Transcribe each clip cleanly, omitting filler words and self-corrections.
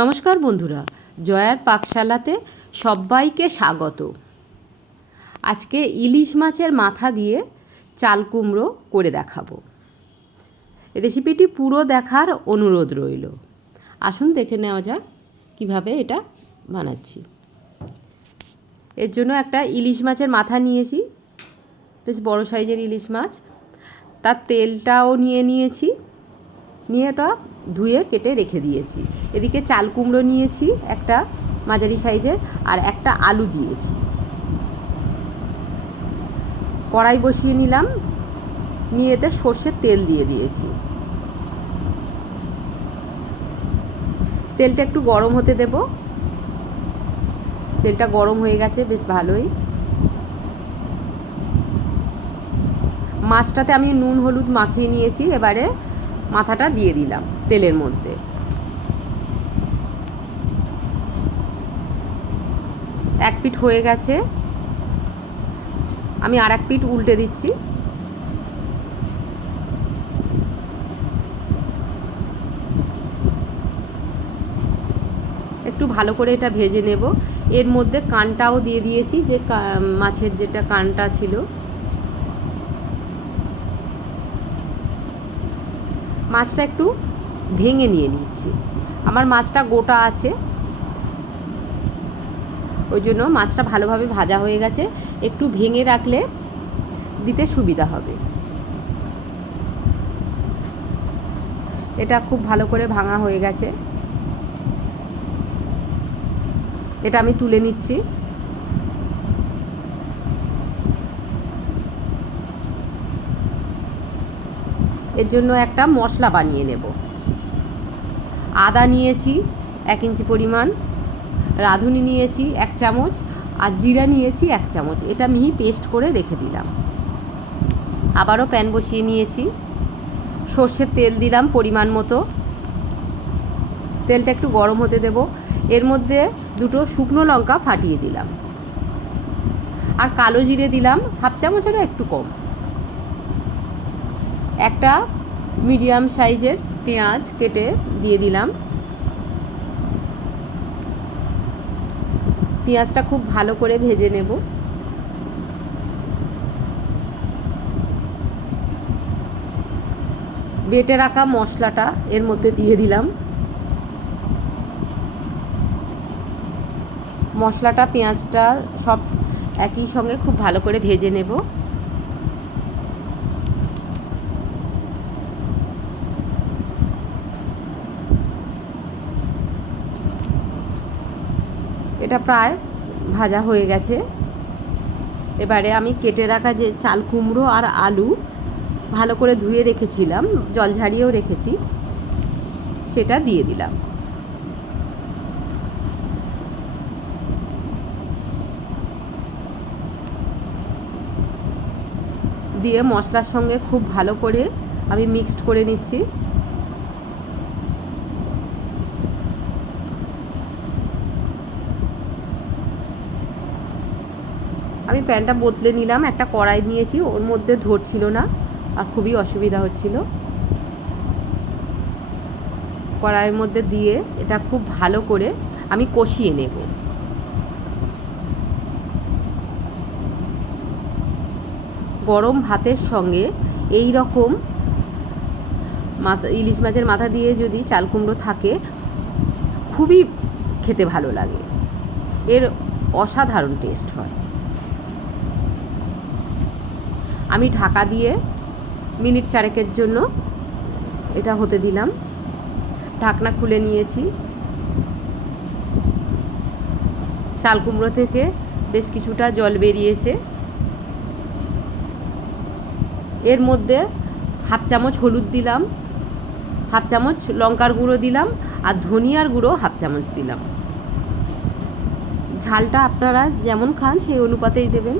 নমস্কার বন্ধুরা, জয়ার পাকশালাতে সবাইকে স্বাগত। আজকে ইলিশ মাছের মাথা দিয়ে চাল কুমড়ো করে দেখাবো। রেসিপিটি পুরো দেখার অনুরোধ রইল। আসুন দেখে নেওয়া যাক কীভাবে এটা বানাচ্ছি। এর জন্য একটা ইলিশ মাছের মাথা নিয়েছি, বেশ বড় সাইজের ইলিশ মাছ। তার তেলটাও নিয়েছি, নিয়ে এটা ধুয়ে কেটে রেখে দিয়েছি। এদিকে চাল কুমড়ো নিয়েছি একটা মাঝারি সাইজের, আর একটা আলু দিয়েছি। কড়াই বসিয়ে নিলাম, নিয়ে এতে সর্ষের তেল দিয়ে দিয়েছি। তেলটা একটু গরম হতে দেব। তেলটা গরম হয়ে গেছে বেশ ভালোই। মাছটাতে আমি নুন হলুদ মাখিয়ে নিয়েছি। এবারে মাথাটা দিয়ে দিলাম তেলের মধ্যে। এক পিঠ হয়ে গেছে, আমি আর এক পিঠ উল্টে দিচ্ছি। একটু ভালো করে এটা ভেজে নেব। এর মধ্যে কানটাও দিয়ে দিয়েছি, যে মাছের যেটা কানটা ছিল। মাছটা একটু ভেঙে নিয়ে নিচ্ছি। আমার মাছটা গোটা আছে, ওই জন্য মাছটা ভালোভাবে ভাজা হয়ে গেছে। একটু ভেঙে রাখলে দিতে সুবিধা হবে। এটা খুব ভালো করে ভাঙা হয়ে গেছে। এটা আমি তুলে নিচ্ছি। এর জন্য একটা মশলা বানিয়ে নেব। আদা নিয়েছি 1 ইঞ্চি পরিমাণ, রাঁধুনি নিয়েছি 1 চামচ, আর জিরা নিয়েছি 1 চামচ। এটা মিহি পেস্ট করে রেখে দিলাম। আবারও প্যান বসিয়ে নিয়েছি, সর্ষের তেল দিলাম পরিমাণ মতো। তেলটা একটু গরম হতে দেব। এর মধ্যে 2টো শুকনো লঙ্কা ফাটিয়ে দিলাম, আর কালো জিরে দিলাম 1/2 চামচেরও একটু কম। একটা মিডিয়াম সাইজের পেঁয়াজ কেটে দিয়ে দিলাম। পেঁয়াজটা খুব ভালো করে ভেজে নেব। বেটে রাখা মশলাটা এর মধ্যে দিয়ে দিলাম। মশলাটা পেঁয়াজটা সব একই সঙ্গে খুব ভালো করে ভেজে নেব। এটা প্রায় ভাজা হয়ে গেছে। এবারে আমি কেটে রাখা যে চাল কুমড়ো আর আলু ভালো করে ধুয়ে রেখেছিলাম, জল ঝারিয়েও রেখেছি, সেটা দিয়ে দিলাম। দিয়ে মশলার সঙ্গে খুব ভালো করে আমি মিক্সড করে নিচ্ছি। আমি প্যানটা বদলে নিলাম, একটা কড়াই নিয়েছি, ওর মধ্যে ধরছিল না আর খুবই অসুবিধা হচ্ছিল। কড়াইয়ের মধ্যে দিয়ে এটা খুব ভালো করে আমি কষিয়ে নেব। গরম ভাতের সঙ্গে এই রকম ইলিশ মাছের মাথা দিয়ে যদি চাল কুমড়ো থাকে, খুবই খেতে ভালো লাগে। এর অসাধারণ টেস্ট হয়। আমি ঢাকা দিয়ে মিনিট 4 জন্য এটা হতে দিলাম। ঢাকনা খুলে নিয়েছি। চাল কুমড়ো থেকে বেশ কিছুটা জল বেরিয়েছে। এর মধ্যে 1/2 চামচ হলুদ দিলাম, 1/2 চামচ লঙ্কার গুঁড়ো দিলাম, আর ধনিয়ার গুঁড়ো 1/2 চামচ দিলাম। ঝালটা আপনারা যেমন খান সেই অনুপাতেই দেবেন।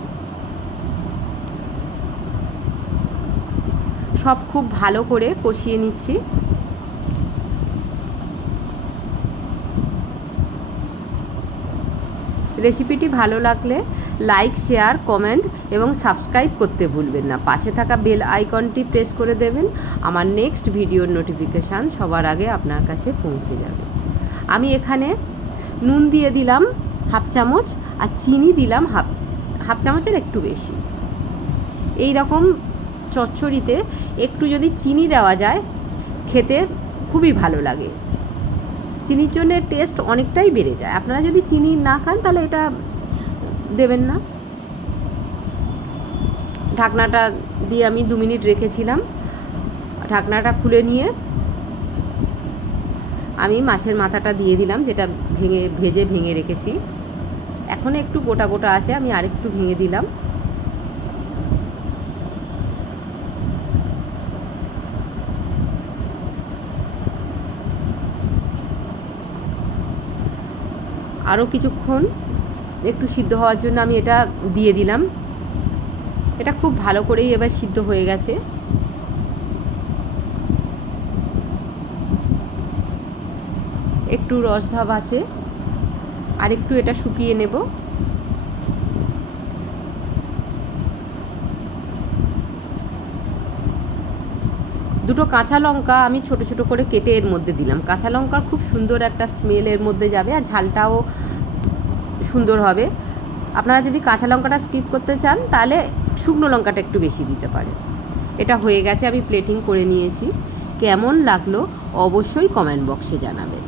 সব খুব ভালো করে কষিয়ে নিচ্ছি। রেসিপিটি ভালো লাগলে লাইক, শেয়ার, কমেন্ট এবং সাবস্ক্রাইব করতে ভুলবেন না। পাশে থাকা বেল আইকনটি প্রেস করে দেবেন। আমার নেক্সট ভিডিওর নোটিফিকেশান সবার আগে আপনার কাছে পৌঁছে যাবে। আমি এখানে নুন দিয়ে দিলাম হাফ চামচ, আর চিনি দিলাম হাফ চামচের একটু বেশি। এই রকম চচ্চড়িতে একটু যদি চিনি দেওয়া যায় খেতে খুবই ভালো লাগে। চিনির জন্য টেস্ট অনেকটাই বেড়ে যায়। আপনারা যদি চিনি না খান তাহলে এটা দেবেন না। ঢাকনাটা দিয়ে আমি 2 মিনিট রেখেছিলাম। ঢাকনাটা খুলে নিয়ে আমি মাছের মাথাটা দিয়ে দিলাম, যেটা ভেজে ভেঙে রেখেছি। এখন একটু গোটা গোটা আছে, আমি আরেকটু ভেঙে দিলাম। আরও কিছুক্ষণ একটু সিদ্ধ হওয়ার জন্য আমি এটা দিয়ে দিলাম। এটা খুব ভালো করেই এবার সিদ্ধ হয়ে গেছে। একটু রস ভাব আছে, আর একটু এটা শুকিয়ে নেব। দুটো কাঁচা লঙ্কা আমি ছোট ছোট করে কেটে এর মধ্যে দিলাম। কাঁচা লঙ্কার খুব সুন্দর একটা স্মেল এর মধ্যে যাবে, আর ঝালটাও সুন্দর হবে। আপনারা যদি কাঁচা লঙ্কাটা স্কিপ করতে চান তাহলে শুকনো লঙ্কাটা একটু বেশি দিতে পারেন। এটা হয়ে গেছে, আমি প্লেটিং করে নিয়েছি। কেমন লাগলো অবশ্যই কমেন্ট বক্সে জানাবেন।